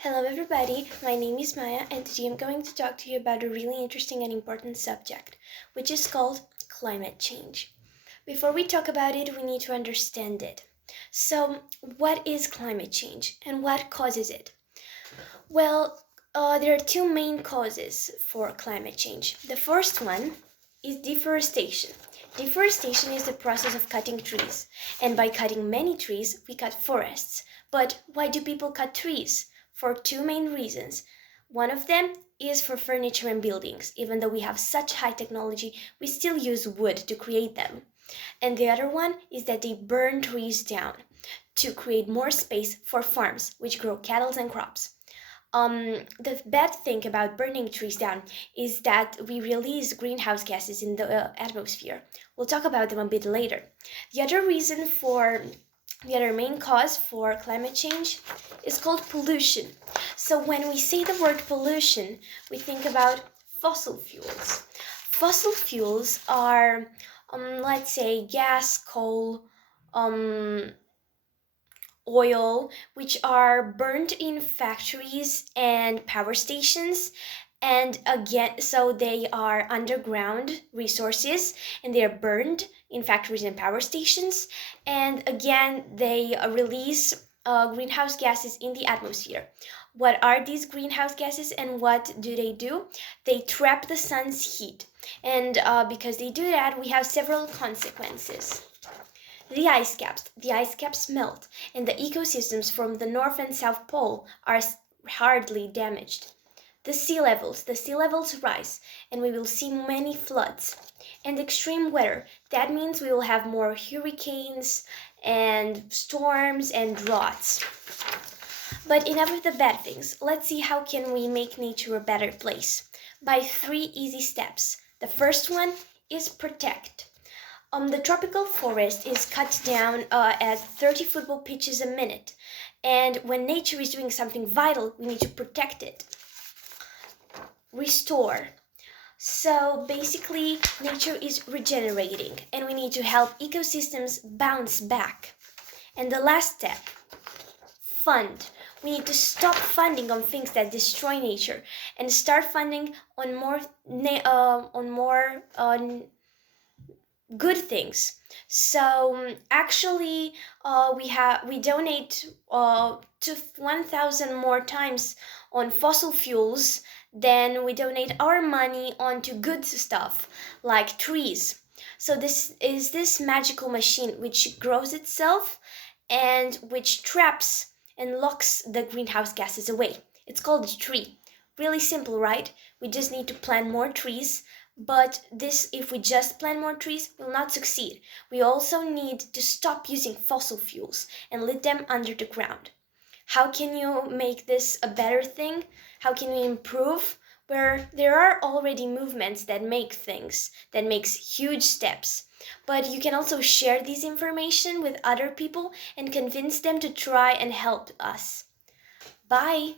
Hello, everybody. My name is Maya, and today I'm going to talk to you about a really interesting and important subject, which is called climate change. Before we talk about it, we need to understand it. So, what is climate change and what causes it? There are two main causes for climate change. The first one is deforestation. Deforestation is the process of cutting trees, and by cutting many trees, we cut forests. But why do people cut trees? For two main reasons. One of them is for furniture and buildings. Even though we have such high technology, we still use wood to create them. And the other one is that they burn trees down to create more space for farms, which grow cattle and crops. The bad thing about burning trees down is that we release greenhouse gases in the atmosphere. We'll talk about them a bit later. The other reason for the other main cause for climate change is called pollution. So when we say the word pollution, we think about fossil fuels. Fossil fuels are, let's say, gas, coal, um, oil, which are burned in factories and power stations. And again, so they are underground resources and they are burned in factories and power stations. And again, they release greenhouse gases in the atmosphere. What are these greenhouse gases and what do? They trap the sun's heat. And because they do that, we have several consequences. The ice caps melt, and the ecosystems from the North and South Pole are hardly damaged. The sea levels rise, and we will see many floods. And extreme weather, that means we will have more hurricanes and storms and droughts. But enough of the bad things. Let's see how can we make nature a better place. By three easy steps. The first one is protect. The tropical forest is cut down at 30 football pitches a minute. And when nature is doing something vital, we need to protect it. Restore. So basically, nature is regenerating, and we need to help ecosystems bounce back. And the last step, fund. We need to stop funding on things that destroy nature and start funding on more good things. So actually, we donate to 1,000 more times on fossil fuels than we donate our money onto good stuff like trees. So this magical machine which grows itself and which traps and locks the greenhouse gases away. It's called a tree. Really simple, right? We just need to plant more trees, but this, if we just plant more trees, will not succeed. We also need to stop using fossil fuels and let them under the ground. How can you make this a better thing? How can we improve? Where there are already movements that make things, that makes huge steps. But you can also share this information with other people and convince them to try and help us. Bye!